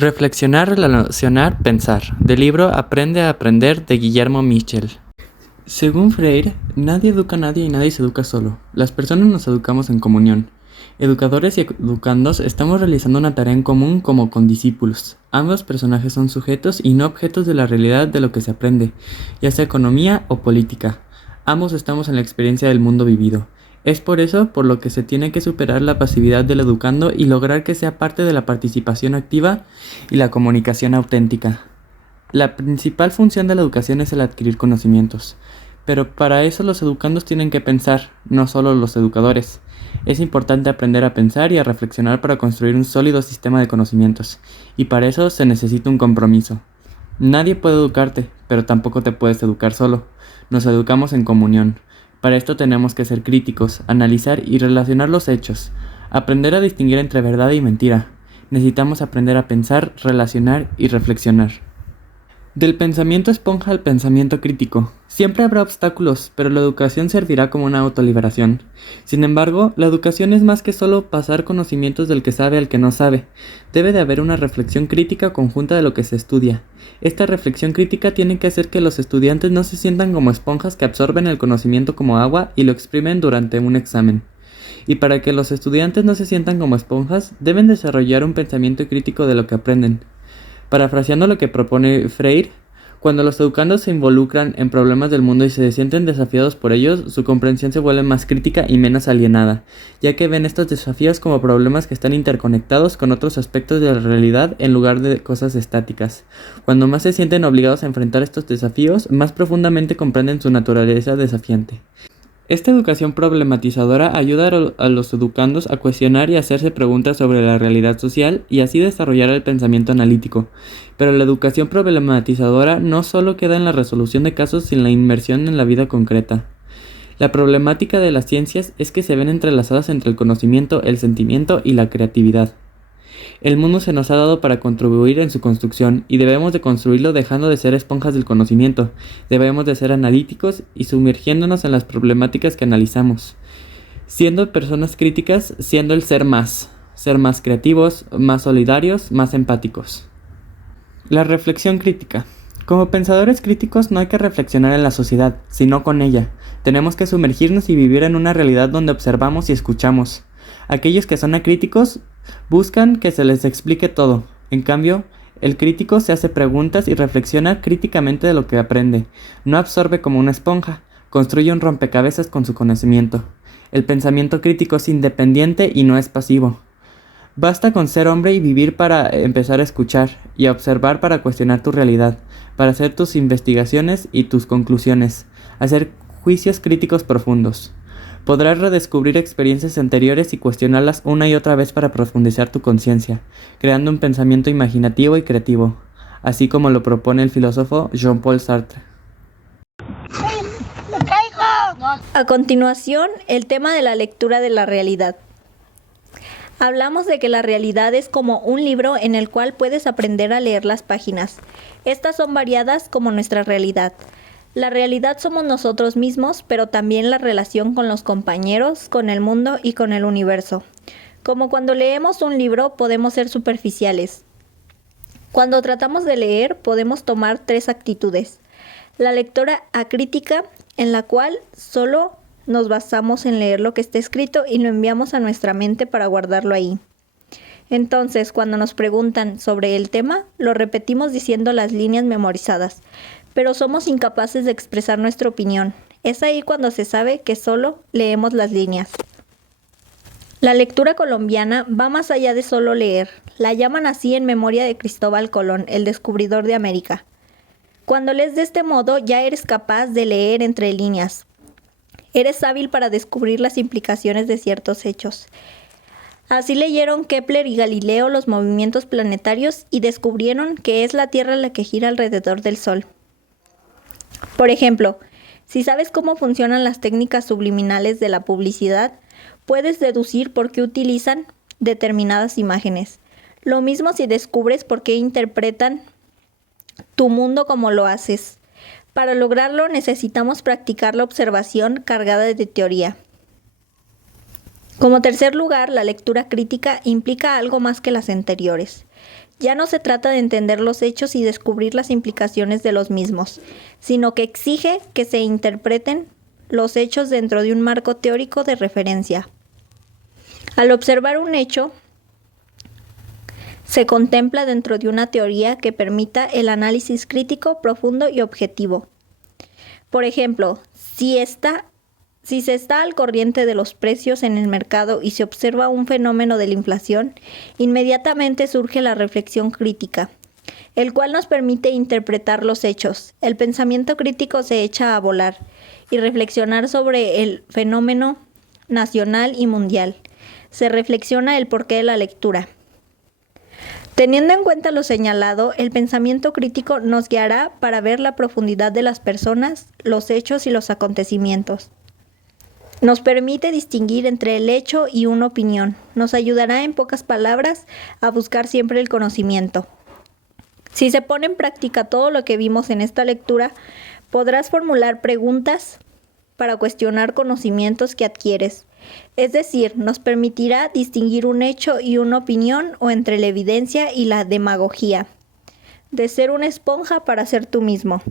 Reflexionar, relacionar, pensar. Del libro Aprende a aprender de Guillermo Michel. Según Freire, nadie educa a nadie y nadie se educa solo. Las personas nos educamos en comunión. Educadores y educandos estamos realizando una tarea en común como con discípulos. Ambos personajes son sujetos y no objetos de la realidad de lo que se aprende, ya sea economía o política. Ambos estamos en la experiencia del mundo vivido. Es por eso por lo que se tiene que superar la pasividad del educando y lograr que sea parte de la participación activa y la comunicación auténtica. La principal función de la educación es el adquirir conocimientos, pero para eso los educandos tienen que pensar, no solo los educadores. Es importante aprender a pensar y a reflexionar para construir un sólido sistema de conocimientos, y para eso se necesita un compromiso. Nadie puede educarte, pero tampoco te puedes educar solo. Nos educamos en comunión. Para esto tenemos que ser críticos, analizar y relacionar los hechos, aprender a distinguir entre verdad y mentira. Necesitamos aprender a pensar, relacionar y reflexionar. Del pensamiento esponja al pensamiento crítico. Siempre habrá obstáculos, pero la educación servirá como una autoliberación. Sin embargo, la educación es más que solo pasar conocimientos del que sabe al que no sabe. Debe de haber una reflexión crítica conjunta de lo que se estudia. Esta reflexión crítica tiene que hacer que los estudiantes no se sientan como esponjas que absorben el conocimiento como agua y lo exprimen durante un examen. Y para que los estudiantes no se sientan como esponjas, deben desarrollar un pensamiento crítico de lo que aprenden. Parafraseando lo que propone Freire, cuando los educandos se involucran en problemas del mundo y se sienten desafiados por ellos, su comprensión se vuelve más crítica y menos alienada, ya que ven estos desafíos como problemas que están interconectados con otros aspectos de la realidad en lugar de cosas estáticas. Cuando más se sienten obligados a enfrentar estos desafíos, más profundamente comprenden su naturaleza desafiante. Esta educación problematizadora ayuda a los educandos a cuestionar y hacerse preguntas sobre la realidad social y así desarrollar el pensamiento analítico. Pero la educación problematizadora no solo queda en la resolución de casos sin la inmersión en la vida concreta. La problemática de las ciencias es que se ven entrelazadas entre el conocimiento, el sentimiento y la creatividad. El mundo se nos ha dado para contribuir en su construcción y debemos de construirlo dejando de ser esponjas del conocimiento. Debemos de ser analíticos y sumergiéndonos en las problemáticas que analizamos. Siendo personas críticas, siendo el ser más creativos, más solidarios, más empáticos. La reflexión crítica. Como pensadores críticos no hay que reflexionar en la sociedad, sino con ella. Tenemos que sumergirnos y vivir en una realidad donde observamos y escuchamos. Aquellos que son acríticos buscan que se les explique todo. En cambio, el crítico se hace preguntas y reflexiona críticamente de lo que aprende. No absorbe como una esponja, construye un rompecabezas con su conocimiento. El pensamiento crítico es independiente y no es pasivo. Basta con ser hombre y vivir para empezar a escuchar y a observar para cuestionar tu realidad, para hacer tus investigaciones y tus conclusiones, hacer juicios críticos profundos. Podrás redescubrir experiencias anteriores y cuestionarlas una y otra vez para profundizar tu conciencia, creando un pensamiento imaginativo y creativo, así como lo propone el filósofo Jean-Paul Sartre. A continuación, el tema de la lectura de la realidad. Hablamos de que la realidad es como un libro en el cual puedes aprender a leer las páginas. Estas son variadas como nuestra realidad. La realidad somos nosotros mismos, pero también la relación con los compañeros, con el mundo y con el universo. Como cuando leemos un libro, podemos ser superficiales. Cuando tratamos de leer, podemos tomar 3 actitudes. La lectura acrítica, en la cual solo nos basamos en leer lo que está escrito y lo enviamos a nuestra mente para guardarlo ahí. Entonces, cuando nos preguntan sobre el tema, lo repetimos diciendo las líneas memorizadas, pero somos incapaces de expresar nuestra opinión. Es ahí cuando se sabe que solo leemos las líneas. La lectura colombiana va más allá de solo leer. La llaman así en memoria de Cristóbal Colón, el descubridor de América. Cuando lees de este modo, ya eres capaz de leer entre líneas. Eres hábil para descubrir las implicaciones de ciertos hechos. Así leyeron Kepler y Galileo los movimientos planetarios y descubrieron que es la Tierra la que gira alrededor del Sol. Por ejemplo, si sabes cómo funcionan las técnicas subliminales de la publicidad, puedes deducir por qué utilizan determinadas imágenes. Lo mismo si descubres por qué interpretan tu mundo como lo haces. Para lograrlo necesitamos practicar la observación cargada de teoría. Como tercer lugar, la lectura crítica implica algo más que las anteriores. Ya no se trata de entender los hechos y descubrir las implicaciones de los mismos, sino que exige que se interpreten los hechos dentro de un marco teórico de referencia. Al observar un hecho, se contempla dentro de una teoría que permita el análisis crítico, profundo y objetivo. Por ejemplo, si se está al corriente de los precios en el mercado y se observa un fenómeno de la inflación, inmediatamente surge la reflexión crítica, el cual nos permite interpretar los hechos. El pensamiento crítico se echa a volar y reflexionar sobre el fenómeno nacional y mundial. Se reflexiona el porqué de la lectura. Teniendo en cuenta lo señalado, el pensamiento crítico nos guiará para ver la profundidad de las personas, los hechos y los acontecimientos. Nos permite distinguir entre el hecho y una opinión. Nos ayudará, en pocas palabras, a buscar siempre el conocimiento. Si se pone en práctica todo lo que vimos en esta lectura, podrás formular preguntas para cuestionar conocimientos que adquieres. Es decir, nos permitirá distinguir un hecho y una opinión, o entre la evidencia y la demagogía, de ser una esponja para ser tú mismo.